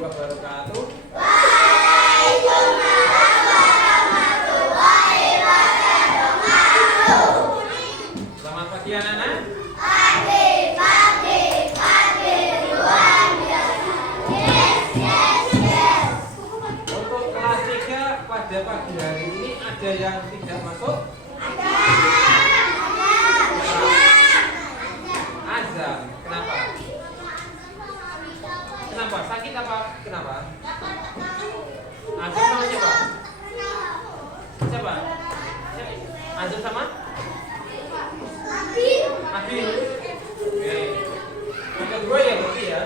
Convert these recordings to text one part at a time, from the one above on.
warahmatullahi wabarakatuh. Selamat pagi anak-anak. Untuk kelas 3 pada pagi hari ini ada yang tidak masuk? Azam. Kenapa? Kenapa? Sakit apa? Kenapa? Azam sama siapa? Siapa? Azam sama? Abi. Oke. Yang kedua ya berarti ya.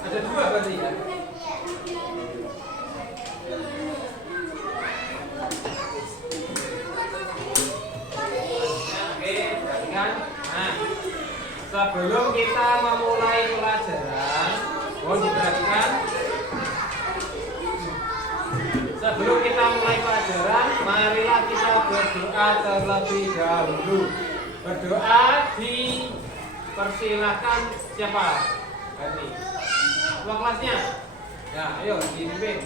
Ada dua berarti ya. Sebelum kita memulai pelajaran, mohon diperhatikan. Sebelum kita mulai pelajaran, marilah kita berdoa terlebih dahulu. Berdoa dipersilahkan siapa? Berarti ketua kelasnya. Ya, ayo dipimpin.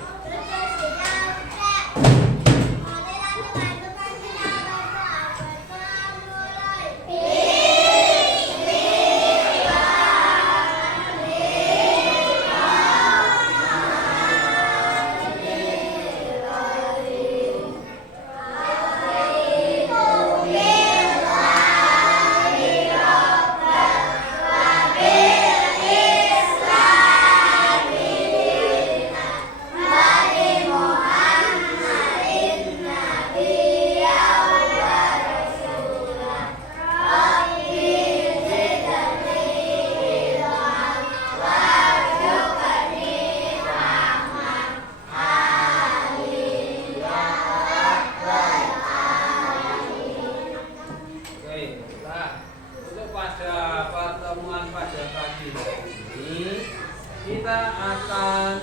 Kita akan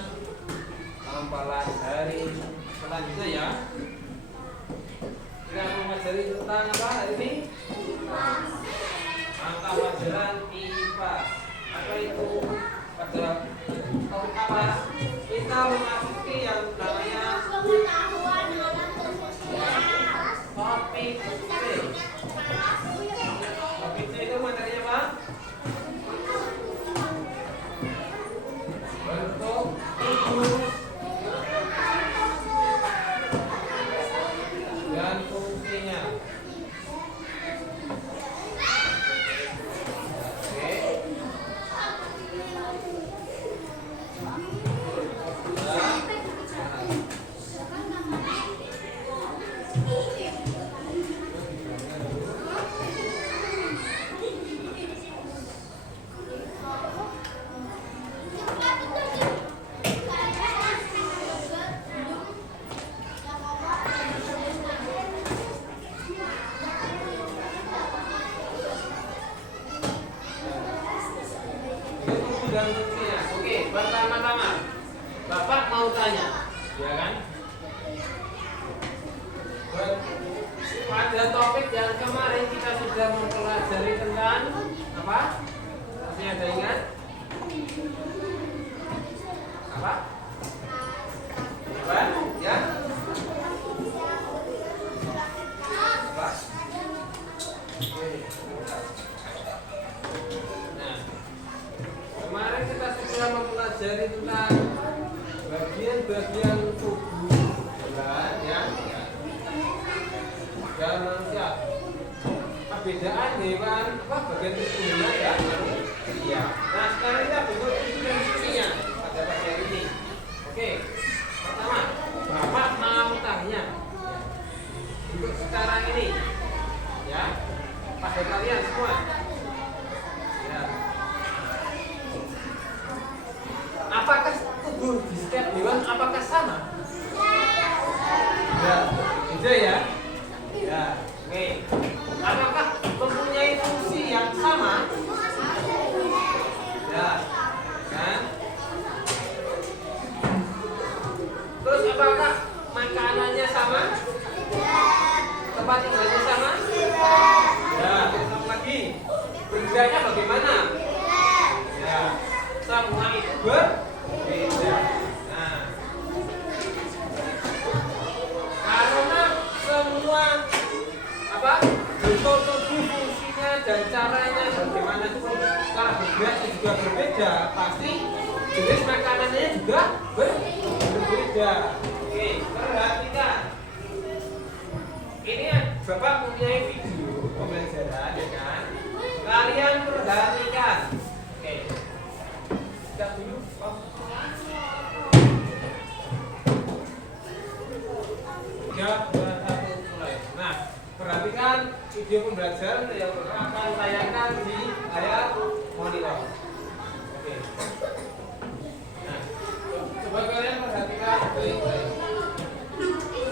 mempelajari selanjutnya ya. Kita mempelajari tentang apa hari ini? Mata pelajaran IPA. Apa itu? Pada topik apa? Kita memasuki yang namanya topik C. Topik C itu materinya apa? Dan fungsinya. Dan fungsinya. Oke, pertama-tama Bapak mau tanya, ya kan? Pada topik yang kemarin kita sudah mempelajari tentang apa? Masih ada ingat? Apa? Apa? Ya? Apa? Kemarin kita sudah mempelajari tentang bagian-bagian tubuh ya. Dan manusia. Perbedaan hewan apa bagian tubuh hewan ya? Iya. Nah sekarang kita bentuk dan fungsinya pada pagi hari ini. Oke. Pertama, Bapak mau tanya untuk sekarang ini, ya, pada kalian semua. Ya. Apakah tubuh di setiap hewan apakah sama? Ya, beda ya. Ya, oke. Apakah mempunyai fungsi yang sama? Ya, kan? Terus apakah makanannya sama? Tempat tinggalnya sama? Ya. dan caranya bagaimana cara bergerak juga berbeda, pasti jenis makanannya juga berbeda. Oke, perhatikan. Ini Bapak punya video pembelajaran, ya kan? Kalian perhatikan. Oke. Kita dulu. Tiga, dua, satu, mulai. Nah, perhatikan video pembelajaran yang akan tayangkan di layar monitor. Oke. Nah, coba kalian perhatikan baik-baik.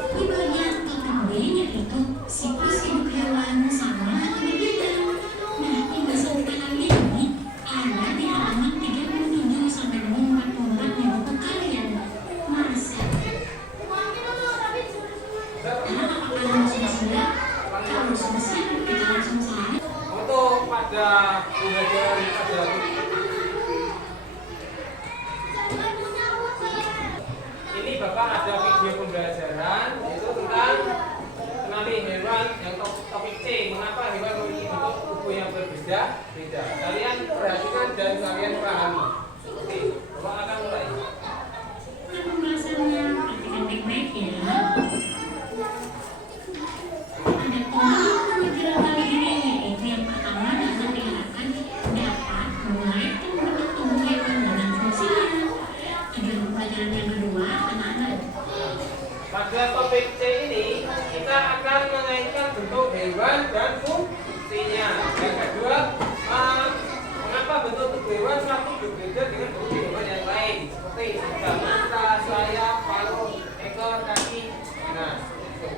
Di bagian titik B yaitu siklus hidup hewan sama atau berbeda. Nah, pembahasan kita kali ini ada di halaman 37 sampai dengan 44 di buku kalian. Masa? Nah, apakah kalian sudah siap? Kalau sudah siap, kita langsung saja. Untuk pada pembelajaran pada ini Bapak ada video pembelajaran yaitu tentang kenali hewan yang topik C. Mengapa hewan memiliki bentuk tubuh yang berbeda-beda? Kalian perhatikan dan kalian pahami. Oke, Bapak akan mulai. Nah, pembahasannya perhatikan baik-baik ya. Ada pola pembelajaran kali ini yaitu yang pertama adalah diharapkan dapat mulai membentuk tubuh hewan dengan fungsinya. Tujuan pembelajaran yang kedua anak-anak. Pada topik C ini kita akan mengaitkan bentuk hewan dan fungsinya. Yang kedua, mengapa bentuk tubuh hewan satu berbeda dengan bentuk hewan yang lain seperti ada mata, sayap, paruh, ekor, kaki. Nah, itu.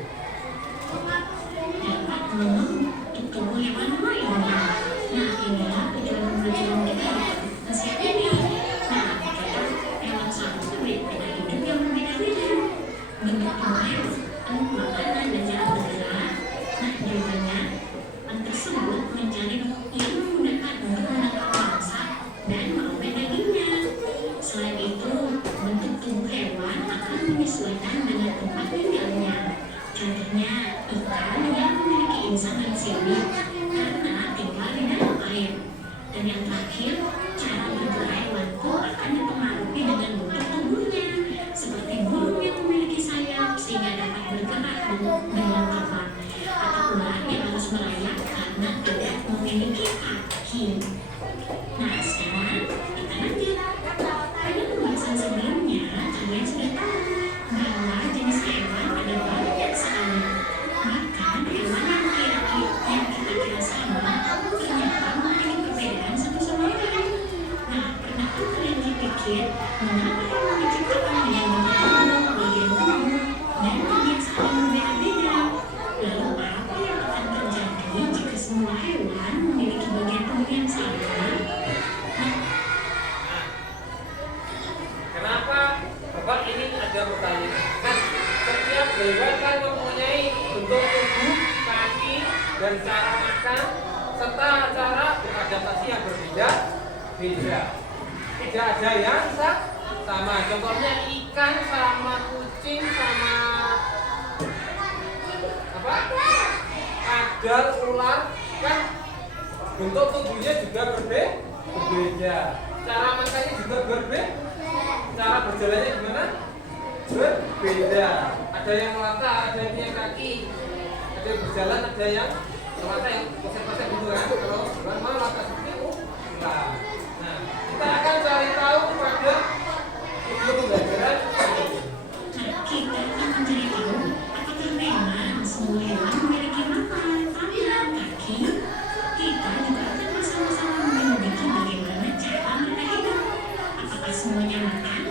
Dapat membentuk tubuh hewan lain. Nah, inilah tujuan pembelajaran kita di siang ini. Nah, ternyata hewan satu berbeda hidup yang berbeda-beda. Bentuk tubuh hewan, makanan dan cara bergerak. Nah, jawabannya hal tersebut mencari yang memudahkan untuk menangkap mangsa dan merobek dagingnya. Selain itu, bentuk tubuh hewan akan menyesuaikan dengan tempat tinggalnya. Contohnya, ikan yang memiliki insang dan sirip karena tinggal di dalam air. Dan yang terakhir, cara bergerak hewan pun akan dipengaruhi dengan bentuk tubuhnya, seperti burung yang memiliki sayap sehingga dapat bergerak dengan terbang, atau ular yang harus melayang karena tidak memiliki kaki. Nah, sekarang kita lanjut. Pada pembahasan sebelumnya, kalian sudah tahu bahwa jenis hewan ada banyak sekali. Bahkan hewan yang kita kira sama ternyata memiliki perbedaan satu sama lain. Nah, pernahkah kalian berpikir mengapa hewan diciptakan dengan bentuk tubuh, bagian tubuh, dan bagian saling berbeda-beda? Lalu apa yang akan terjadi jika semua hewan memiliki bagian tubuh yang sama? Kenapa Bapak ini ada pertanyaan? Kan setiap hewan kan mempunyai bentuk tubuh, kaki, dan cara makan serta cara beradaptasi yang berbeda-beda. Tidak ada yang sama. Contohnya ikan sama kucing sama apa? Kadal, ular kan bentuk tubuhnya juga berbeda. Cara makannya juga berbeda. Cara berjalannya gimana? Berbeda. Ada yang melata, ada yang punya kaki. Ada yang berjalan, ada yang melata yang pasang-pasang gitu kan. Kalau bukan melata seperti itu. Nah, kita akan cari tahu pada video pembelajaran. Nah, kita akan mencari tahu apakah memang semua hewan memiliki mata, tangan, kaki. Kita juga akan bersama-sama menyelidiki bagaimana cara mereka hidup. Apakah semuanya makan?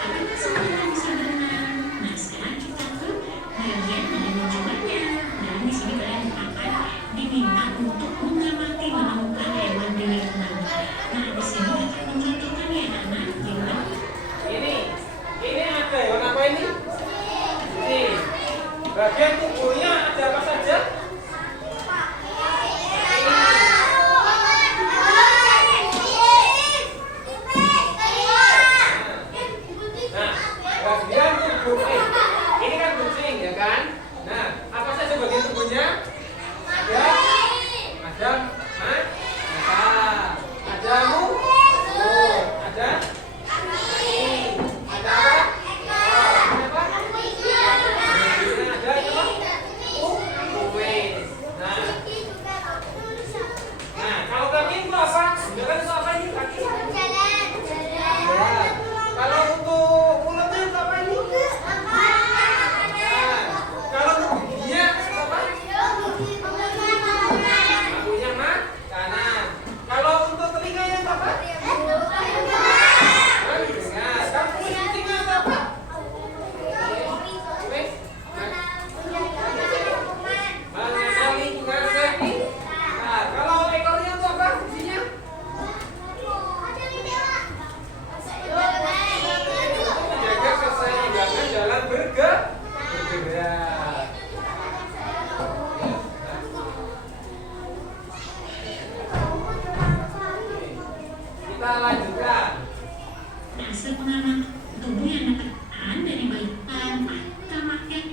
Apakah semuanya bisa berenang? Nah, sekarang kita ke bagian yang mencobanya. Dan di sini kalian akan diminta untuk lanjutkan. Hasil pengamat tubuh yang dapat dari bayi termakan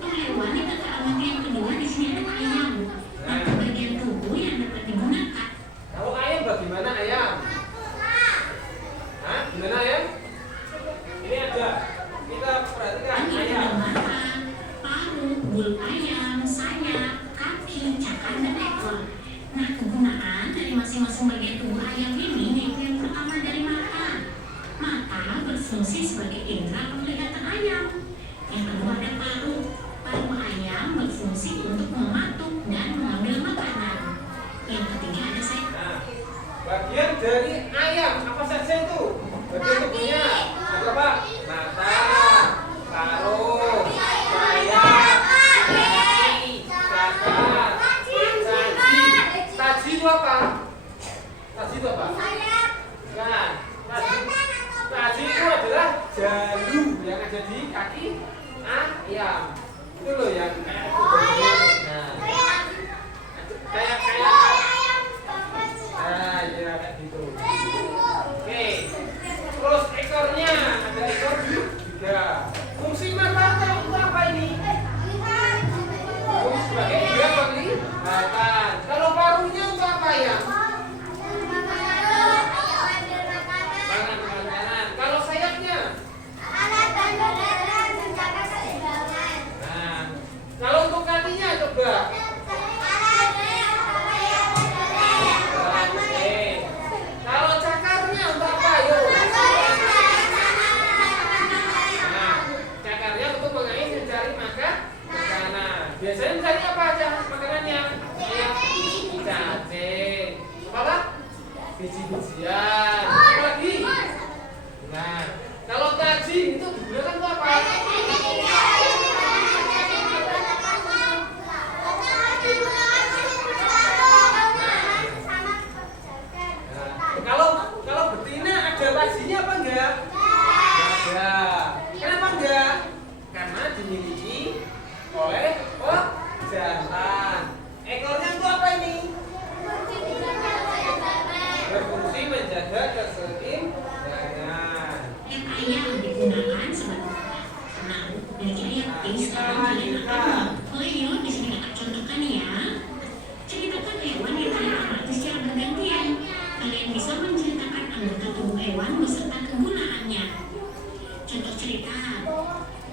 oleh hewan yang teralamat yang kedua di sini ada ayam. Maka bagian tubuh yang dapat digunakan. Kalau ayam bagaimana ayam? Hah? Gimana ayam? Ini ada. Kita perhatikan Ini ada ayam. mata, paru, bulu ayam, sayap, kaki, cakar, dan ekor. Nah, kegunaan dari masing-masing bagian tubuh ayam ini yaitu yang pertama dari mata. Mata berfungsi sebagai indera penglihatan ayam. Yang kedua ada paru. Paru ayam berfungsi untuk mematuk dan mengambil makanan. Yang ketiga ada sayap. Nah, bagian dari ayam apa saja itu? Bagian tubuhnya ada apa? Mata, paruh, sayap, kaki, cakar, taji. Taji itu apa? Taji itu apa? Bukan. Taji itu adalah jarum yang ada di kaki ayam. Itu loh yang kayak itu bagian. Nah, kayak nah, ya kayak gitu. Oke. Terus ekornya ada ekor juga. Fungsi mata untuk apa ini? Fungsi sebagai indera penglihatan. Kalau paruhnya untuk apa ya? Makanan. Kalau sayapnya? Nah, kalau untuk kakinya coba. Oke. Kalau cakarnya untuk apa? Yuk. Nah, cakarnya untuk mengais mencari makanan. Biasanya mencari apa aja makanannya? Ayam, cacing, apa? Biji-bijian. Apa lagi? Nah, kalau taji itu digunakan untuk apa? Kalau betina ada tajinya apa enggak? Ada. Kenapa enggak? Karena dimiliki oleh jantan. Ekornya untuk apa ini? Berfungsi menjaga keseimbangan. Ayam digunakan sebagai memiliki ayam sekarang kalian akan mulai yuk di sini akan contohkan ya. Ceritakan hewan yang kalian amati secara bergantian. Kalian bisa menceritakan anggota tubuh hewan beserta kegunaannya. Contoh cerita,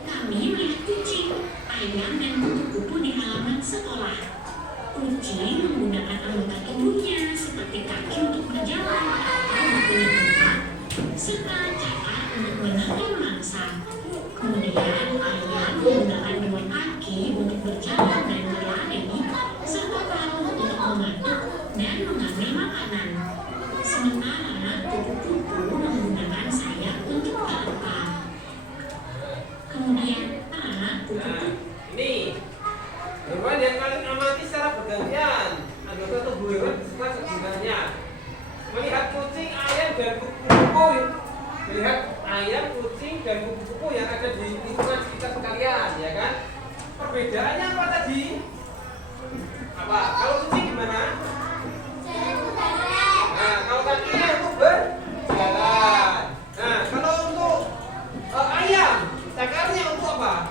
kami melihat kucing, ayam, dan kupu-kupu di halaman sekolah. Kucing menggunakan anggota tubuhnya seperti kaki untuk berjalan atau mempunyai tempat, serta cakar untuk menakluk mangsa. Kemudian ayam menggunakan dua kaki untuk berjalan dan berlari, serta paruh untuk mematuk dan mengambil makanan. Sementara kupu-kupu menggunakan sayap untuk terbang. Kemudian kupu-kupu. Ini hewan yang kalian amati secara bergantian. Anggota tubuh hewan beserta kegunaannya. Melihat kucing, ayam, dan kupu-kupu. Melihat ayam, kucing, dan kupu-kupu yang ada di lingkungan sekitar kalian, ya kan? Perbedaannya apa tadi? Apa? Kalau kucing gimana? Nah, kalau kakinya untuk berjalan. Nah, kalau untuk ayam, cakarnya untuk apa?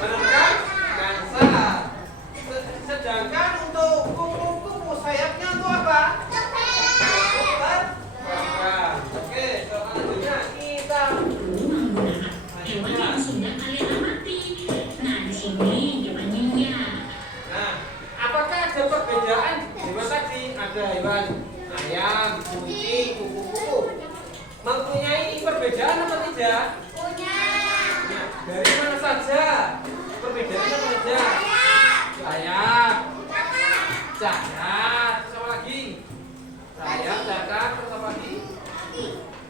Menangkap mangsa. Sedangkan untuk kupu-kupu sayapnya untuk apa? Terbang. Oke, selanjutnya kita hewan yang sudah kalian amati. Nah, di sini jawabannya ya. Nah, apakah ada perbedaan hewan tadi? Ada hewan ayam, kucing, kupu-kupu. Mempunyai perbedaan atau tidak? Nah, dari mana saja? Perbedaannya apa saja? Sayap, cakar, terus apa lagi? Sayap, cakar, terus apa lagi?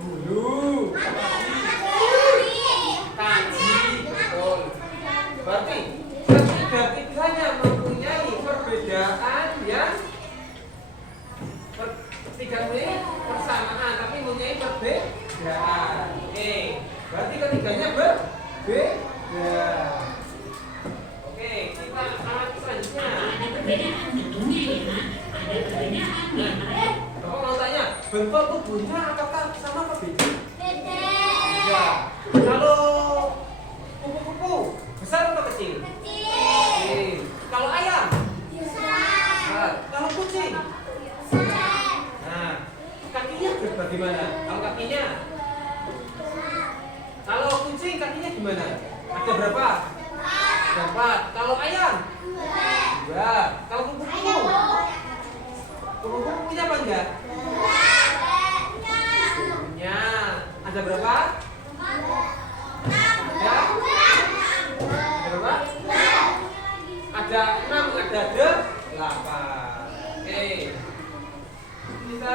Bulu, apa lagi? Taji, betul. Berarti ketiga-tiganya mempunyai perbedaan yang mempunyai persamaan, tapi mempunyai perbedaan. Oke, berarti ketiganya berbeda. Oke, kita amati selanjutnya. Ada perbedaan tentunya ya. Ada perbedaan ya. Bapak mau tanya, bentuk tubuhnya apakah sama apa beda? Beda. Beda. Kalau kupu-kupu besar atau kecil? Kecil. Kalau ayam? Besar. Kalau kucing? Nah, kakinya bagaimana? Kalau kakinya? Kalau kucing kakinya gimana? Ada berapa? Ada 4. Kalau ayam? 2. Kalau kupu-kupu? Kupu-kupu punya apa enggak? Punya. Ada berapa? Ada? Ada berapa? Ada 6, ada 8. Oke. Kita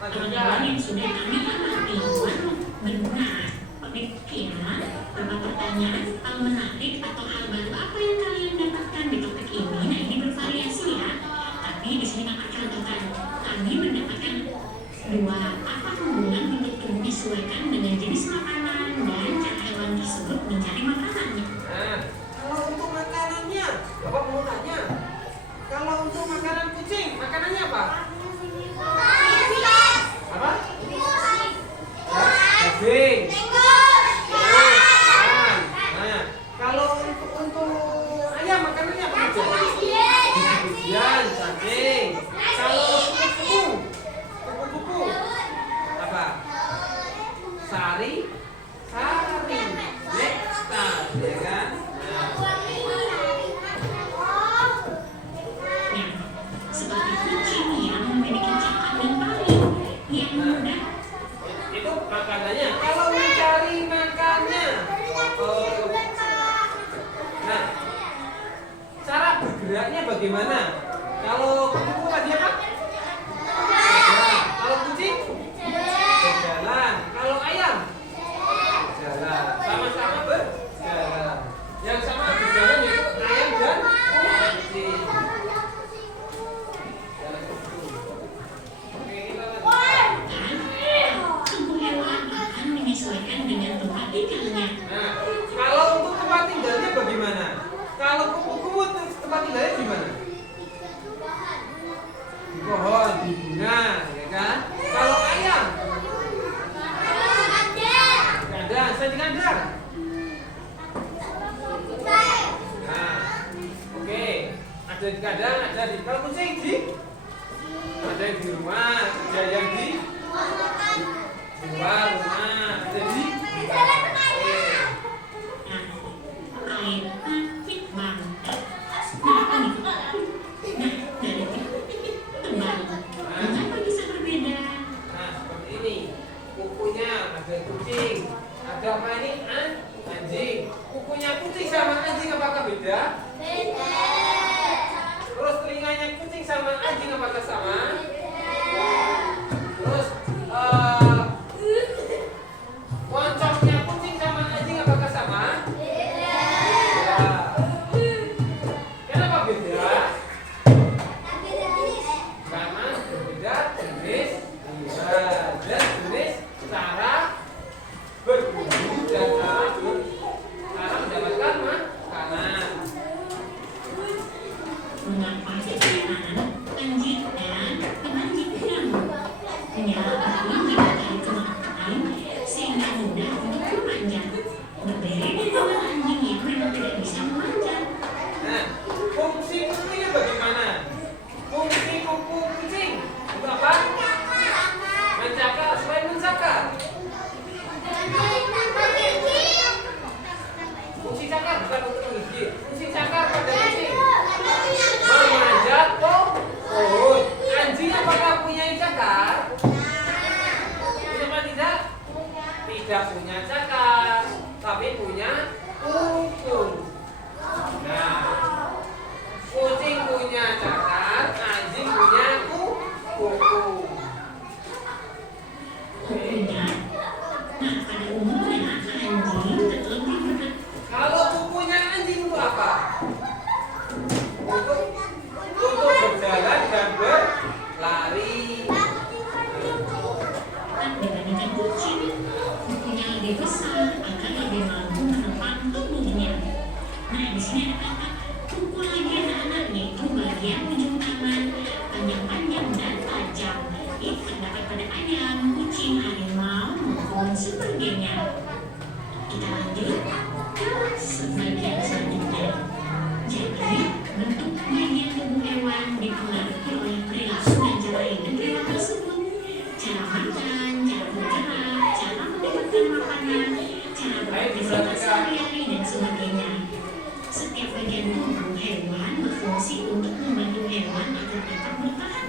Hewan lanjutkan. yang sudah kami amati benar. Kira beberapa pertanyaan hal menarik atau hal baru apa yang kalian dapatkan di topik ini? Nah, ini bervariasi ya. Tapi di sini kakak contohkan. Kami mendapatkan 2. Apa hubungan bentuk tubuh disesuaikan dengan jenis makanan dan cara hewan tersebut mencari makanannya? Nah, kalau untuk makanannya, Bapak mau tanya. Kalau untuk makanan kucing, makanannya apa? Apa? Daging. Nah, kalau untuk ayam makanannya apa aja? Biji-bijian, cacing. Kalau kupu-kupu apa? Sari, nektar, ya kan? Nah, seperti kucing yang memiliki cakar dan taring yang mudah. Itu makanannya. Kalau mencari makannya, nah, cara bergeraknya bagaimana? Kalau kupu-kupu tadi apa? Berjalan. Kalau kucing? Berjalan. Kalau ayam? Berjalan. Sama-sama berjalan. Yang sama berjalan yaitu ayam dan kucing. Oke, kita lanjutkan. Tubuh hewan akan menyesuaikan dengan tempat tinggalnya. Nah, kalau untuk tempat tinggalnya bagaimana? Kalau kupu-kupu tempat tinggalnya di mana? Di pohon, di bunga, ya kan? Kalau ayam? Kandang, saya di kandang. Nah, oke. Ada di kandang, ada di kalau kucing di? Ada yang di rumah, ada yang di luar rumah, ada di? Oke. Air fit bang. Nah, ini. Nah, dari tebal. Mengapa bisa berbeda? Nah, seperti ini. Kukunya ada kucing. Ada apa ini? Anjing. Kukunya kucing sama anjing apakah beda? Terus telinganya kucing sama anjing apakah sama? Terus moncongnya kucing sama anjing apakah sama? Beda. Kenapa beda? Karena berbeda jenis dan jenis cara berburu dan cara mendapatkan makanan. Mengapa sekarang anjing dan penanjing nyamuk menyalakan diri ke makan sehingga mudah untuk memanjat? Berbeda dengan anjing yang memang tidak bisa memanjat. Nah, fungsi kukunya bagaimana? Fungsi kuku kucing itu apa? Mencakar, selain mencakar. Fungsi cakar bukan untuk menggigit. Fungsi cakar pada kucing memanjat pohon.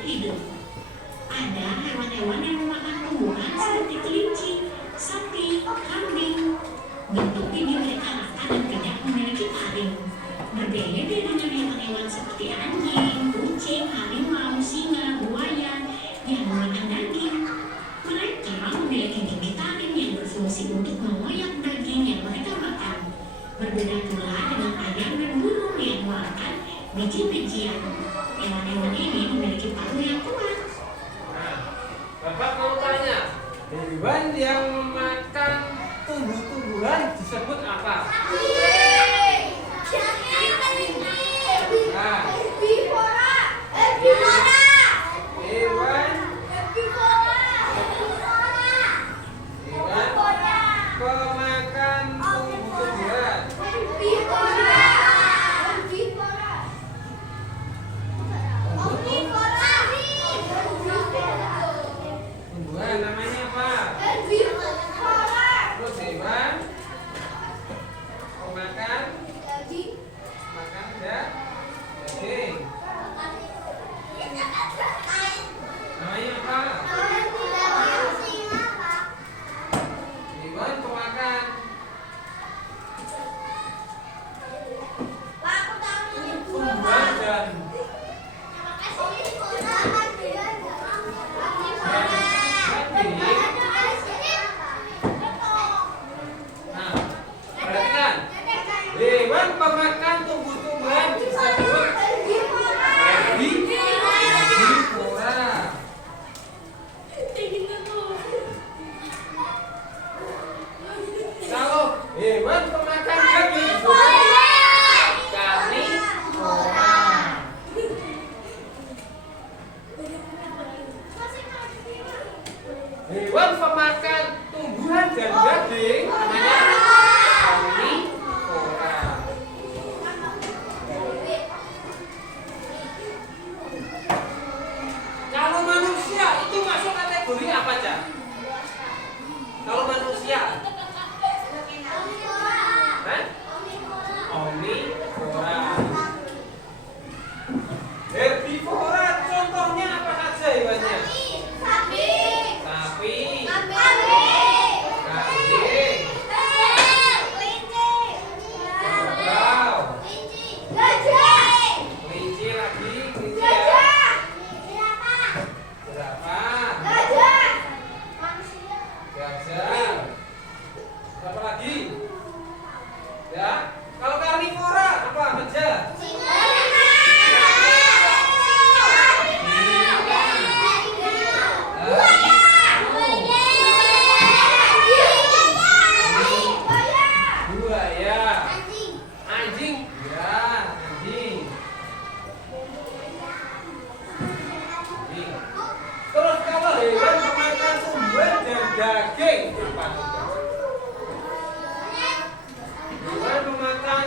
hidup. Ada hewan-hewan yang memakan tumbuhan seperti kelinci, sapi, kambing. Bentuk gigi mereka rata dan tidak memiliki taring. Berbeda dengan hewan-hewan seperti anjing, kucing, harimau, singa, buaya yang memakan daging. Mereka memiliki gigi taring yang berfungsi untuk mengoyak daging yang mereka makan. Berbeda pula dengan ayam dan burung yang makan biji-bijian. Hewan-hewan ini memiliki paruh yang kuat. Nah, Bapak mau tanya, hewan yang memakan tumbuh-tumbuhan disebut apa? Nah, hewan pemakan tumbuh-tumbuhan. Tumbuhan namanya apa? Terus hewan pemakan daging. Namanya apa? Hewan pemakan tumbuhan dan nah, perhatikan. Hewan pemakan tumbuh-tumbuhan disebut herbivora. Kalau hewan pemakan daging disebut karnivora. Hewan pemakan tumbuhan dan daging namanya karnivora. Kalau manusia itu masuk kategori apa, Cak? Kalau manusia, omnivora. Herbivora contohnya apa saja hewannya? Sapi, kambing, kerbau, kelinci lagi, kelinci ya. Jerapah, gajah. Apa lagi? Ya, kalau karnivora apa saja? Buaya, anjing, ya, anjing. Terus kalau hewan pemakan tumbuhan dan daging apa? Hewan pemakan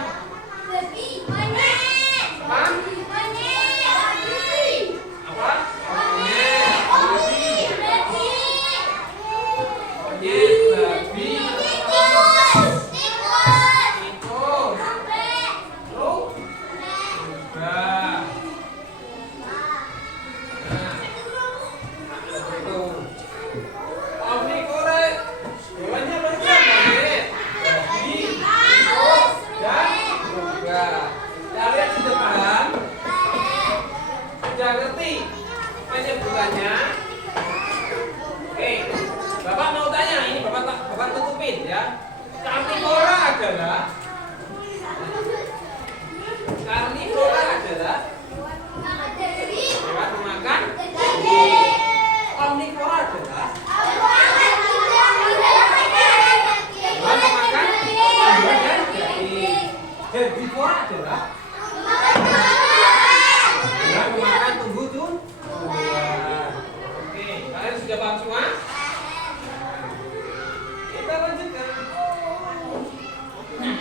apa? Monyet, babi, tikus, terus juga. Nah, itu omnivora hewannya banyak, monyet, babi, tikus, dan juga. Kalian sudah paham? Sudah ngerti penyebutannya? Oke, Bapak mau tanya, ini Bapak tutupin ya. Karnivora adalah hewan pemakan daging. Omnivora adalah hewan pemakan tumbuhan dan daging. Herbivora adalah hewan pemakan tumbuhan. Oke, kalian sudah paham semua? Kita lanjutkan. Nah,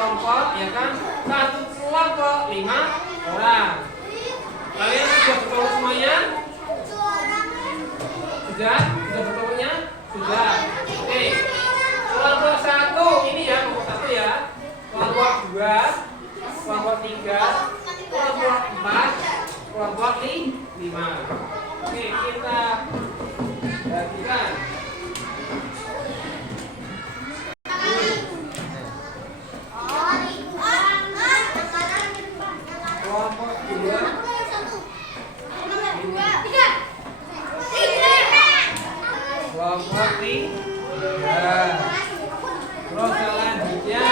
kelompok, ya kan? Satu kelompok 5 orang. Kalian sudah bertemu semuanya? Sudah? Sudah bertemunya? Sudah. Oke. Kelompok 1 ini ya, kelompok 1 ya. Kelompok 2, kelompok 3, kelompok 4, kelompok 5. Oke, kita bagikan. Kelompok 2, kelompok 3. Terus selanjutnya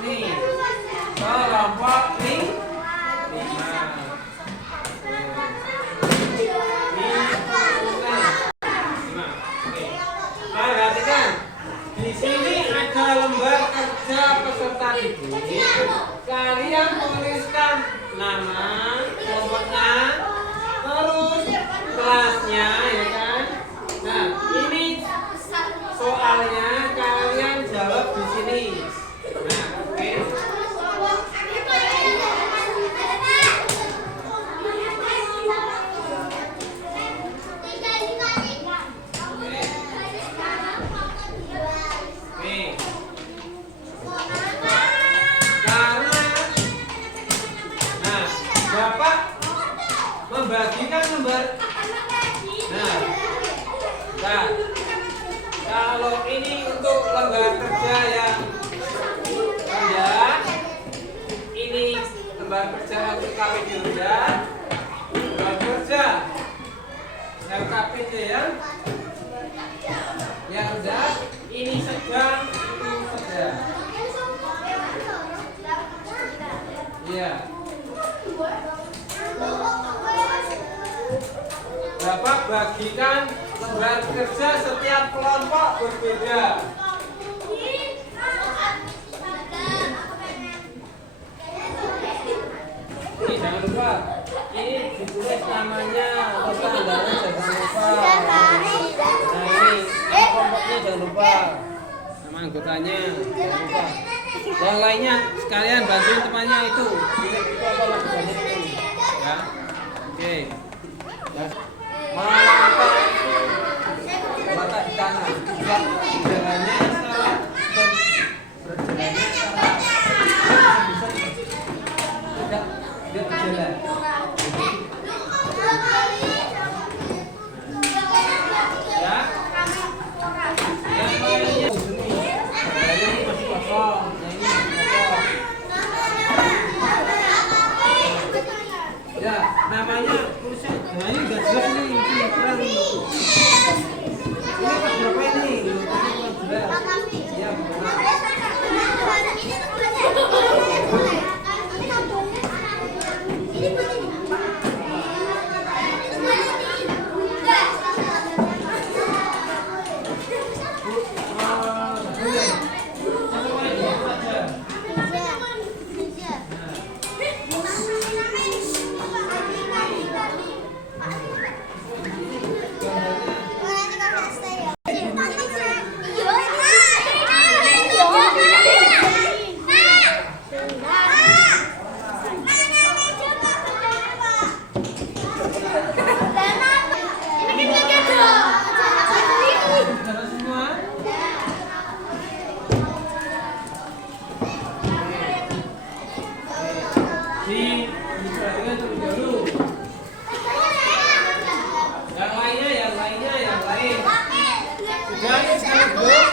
ini kelompok 5. Perhatikan, di sini ada lembar kerja peserta didik. Kalian tuliskan nama kelompoknya, terus kelasnya, ya kan? Nah, ini soalnya kalian jawab di sini. Nah, oke. Bapak membagikan lembar. Nah, kalau ini untuk lembar kerja yang rendah, ini lembar kerja LKPD rendah, lembar kerja LKPD yang rendah, ini sedang, itu sedang. Iya. Bapak bagikan lembar kerja setiap kelompok berbeda. Ini jangan lupa, ini ditulis namanya, terus tandanya jangan lupa. Nah ini kelompoknya jangan lupa, nama anggotanya jangan lupa. Yang lainnya sekalian bantuin temannya itu. Itu apa lagi banyak ini? Ya, oke. Mata di kanan, jalannya salah, berjalannya salah. Tidak berjalan. Ya. Yang lainnya ini masih kosong. Ya, namanya tulisnya. Nah ini nggak jelas ini kurang. Ini pas berapa ini? Kurang jelas. Ya, benar. Diperhatikan terlebih dahulu. Yang lain. Sudah sekarang belum?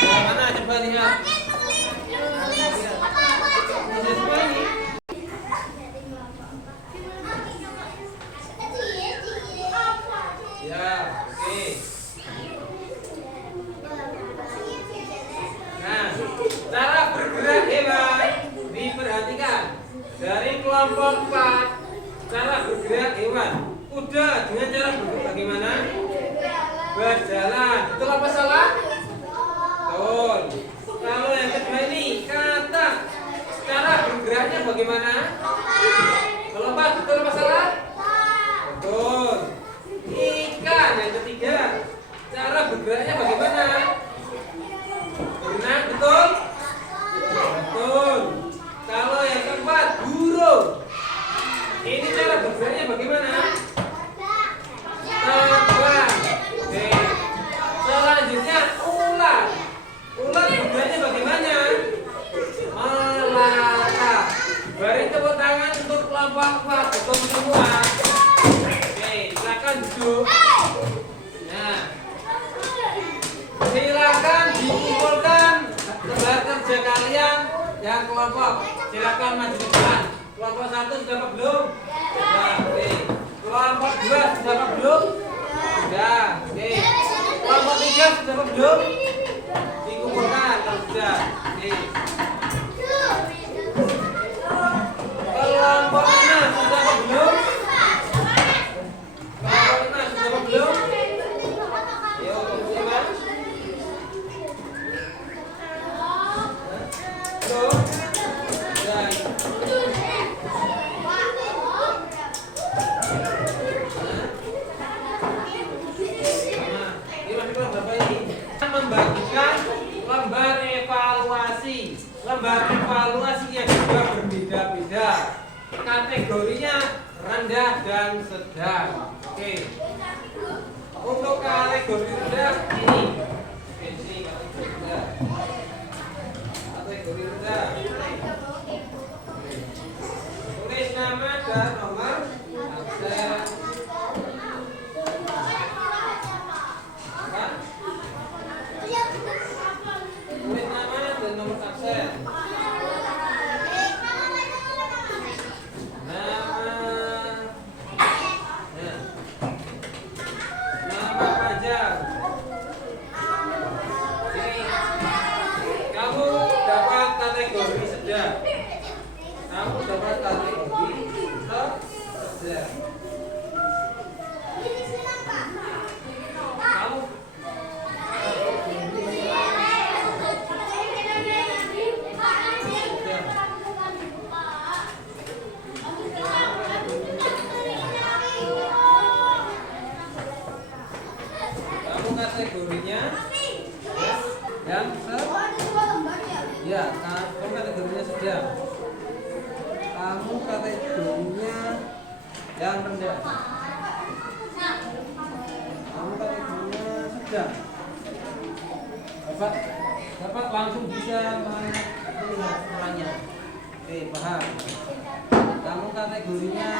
Yang mana coba lihat. Sudah semua ini. Ya, oke. Nah, cara bergerak hewan diperhatikan. Dari kelompok 4, cara bergerak hewan. Kuda dengan cara bergerak bagaimana? Berjalan. Betul apa salah? Betul. Kalau yang kedua ini kata, cara bergeraknya bagaimana? Melompat. Betul apa salah? Betul. Ikan yang ketiga. bergeraknya bagaimana? Berenang, betul? Betul. Kalau yang keempat, burung. Ini cara bergeraknya bagaimana? Terbang. Oke. Selanjutnya ular. Ular bergeraknya bagaimana? Melata. Beri tepuk tangan untuk kelompok betul semua. Oke, silakan duduk. Nah, silakan dikumpulkan gelar kerja kalian yang kelompok. Silakan maju ke depan. Kelompok 1 sudah apa belum? Sudah. Oke. Kelompok 2 sudah apa belum? Sudah. Oke. Kelompok 3 sudah apa belum? Dikumpulkan kalau sudah. Oke. Kelompok 5 sudah apa belum? Kelompok 5 sudah apa belum? Ayo, kelompok 5. Belum? Sudah. Membagikan lembar evaluasi. Lembar evaluasi yang juga berbeda-beda. Kategorinya rendah dan sedang. Oke. Untuk kategori rendah ini. Oke, sini kategori rendah. Kategori rendah. Tulis nama dan nomor absen. Tulis nama dan nomor absen. Nama panjang. Ini kamu dapat kategori sedang. Kamu dapat kategori sedang. Kamu kategorinya yang ya, kamu kategorinya sedang. Kamu kategorinya yang rendah. Kamu kategorinya sedang. Dapat langsung bisa melihat semuanya. Oke, paham. Kamu kategorinya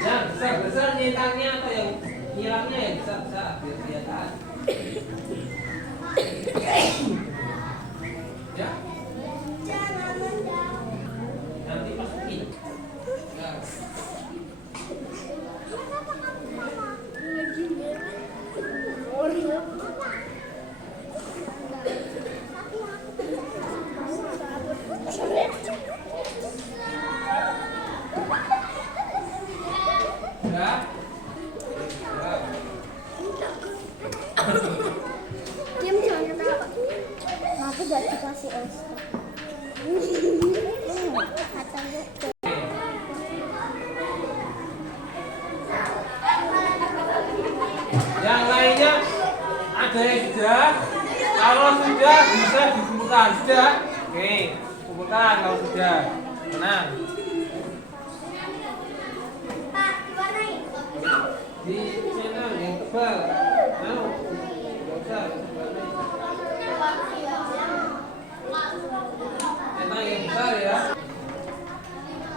yang besar-besar nyetangnya atau yang hilangnya yang besar-besar biar kelihatan. Ya. Nanti masukin. Ya. Diam jangan ketawa. Ada yang sudah? Kalau sudah bisa dikumpulkan. Sudah? Oke, kumpulkan kalau sudah. Tenang. Di channel yang tebal. Mau? Enggak usah. Channel yang besar ya.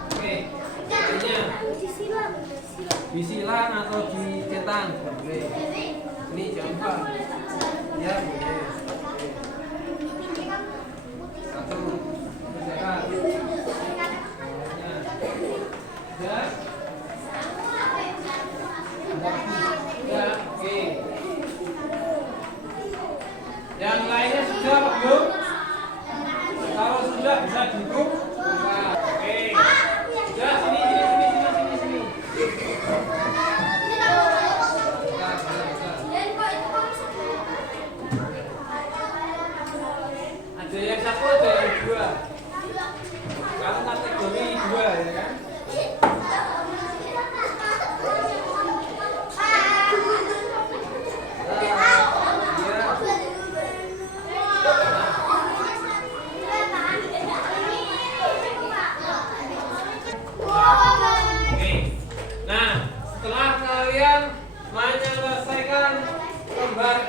Oke. Caranya disilang atau dicetak boleh. Ini jangan lupa. Ya boleh. Satu. Cetak. Ya. Ya, oke. Yang lainnya sudah Pak belum? Kalau sudah bisa dihitung. Oke. Ya, sini. Ada yang satu, ada yang dua. Kalau kategori dua ya kan?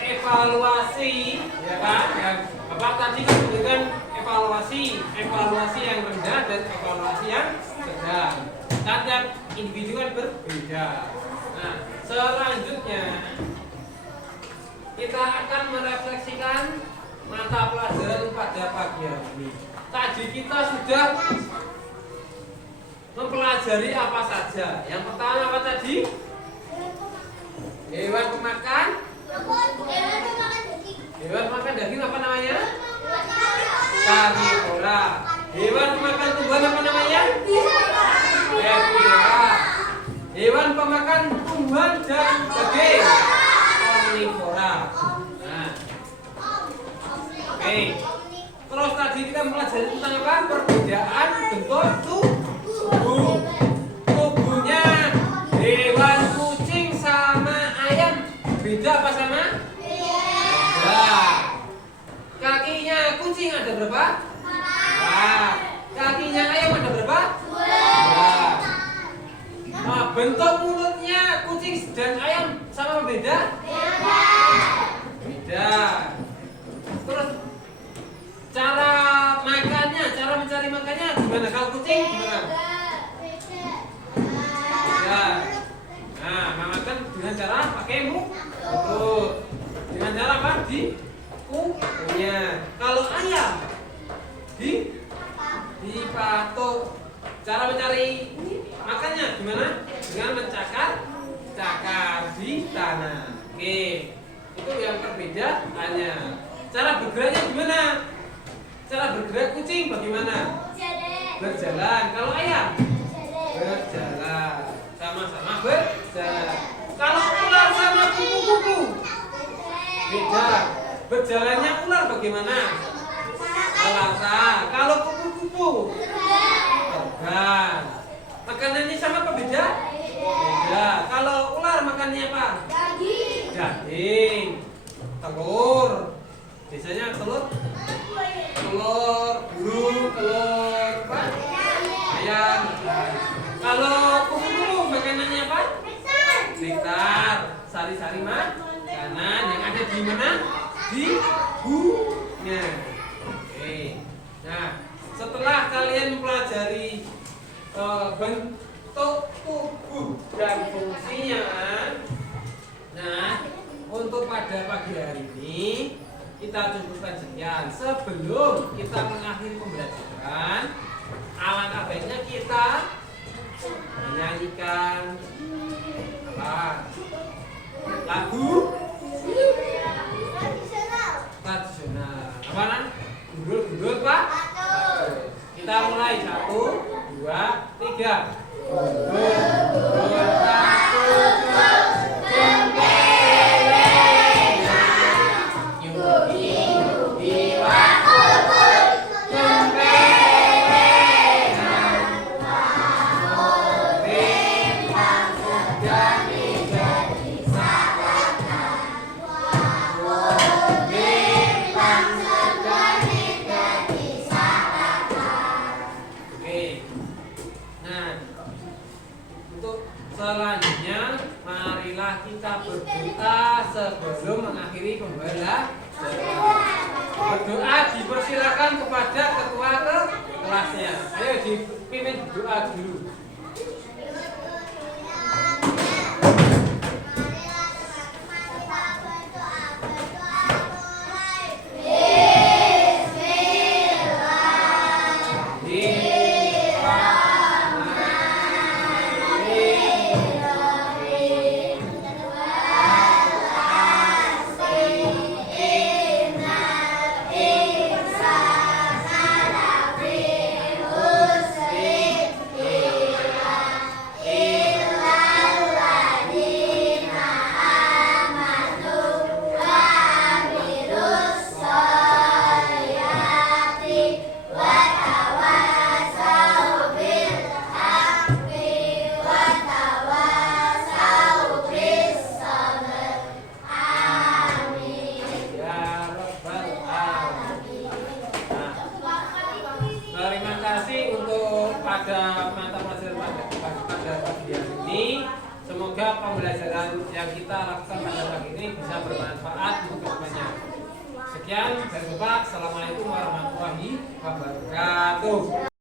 Evaluasi, ya kan? Yang Bapak tadi kan memberikan evaluasi yang rendah dan evaluasi yang sedang. Setiap individu kan berbeda. Nah, selanjutnya kita akan merefleksikan mata pelajaran pada pagi hari ini. Tadi kita sudah mempelajari apa saja. Yang pertama apa tadi? Hewan pemakan. Hewan pemakan daging apa namanya? Karnivora. Hewan pemakan tumbuhan apa namanya? Herbivora. Hewan pemakan tumbuhan dan daging omnivora. Nah, oke. Terus tadi kita mempelajari tentang apa? Perbedaan bentuk tubuh. Tubuhnya hewan kucing sama ayam beda apa sama? Kakinya kucing ada berapa? 4. Kakinya ayam ada berapa? 2. Nah, bentuk mulutnya kucing dan ayam sama beda? Beda. Terus cara makannya, cara mencari makannya gimana? Kalau kucing gimana? Beda. Nah, makan dengan cara pakai mulut. Dengan cara apa? Kukunya. Kalau ayam dipatok. Cara mencari makannya gimana? Dengan mencakar di tanah. Oke, itu yang perbedaannya. Cara bergeraknya gimana? Cara bergerak kucing bagaimana? Berjalan. Kalau ayam berjalan. Sama-sama berjalan. Kalau ular sama kupu-kupu beda. Berjalannya ular bagaimana? Melata. Kalau kupu-kupu terbang. Makanannya sama apa beda? Beda. Kalau ular makannya apa? Daging. Telur. Biasanya telur burung, telur apa? Ayam. Kalau kupu-kupu makanannya apa? Nektar. Sari-sari makanan yang ada di mana? Di bunya. Oke. Nah, setelah kalian mempelajari bentuk tubuh dan fungsinya, nah, untuk pada pagi hari ini kita cukupkan sekian. Sebelum kita mengakhiri pembelajaran, alangkah baiknya kita menyanyikan lagu tradisional. Apa nan? Gundul Pak? Kita mulai 1, 2, 3. Gundul satu Marilah kita berdoa sebelum mengakhiri pembelajaran. Berdoa dipersilakan kepada ketua kelasnya. Ayo dipimpin doa dulu. Terima kasih untuk pada mata pelajaran pada pagi hari ini. Semoga pembelajaran yang kita lakukan pada pagi ini bisa bermanfaat untuk kedepannya. Sekian, sampai jumpa. Assalamualaikum warahmatullahi wabarakatuh.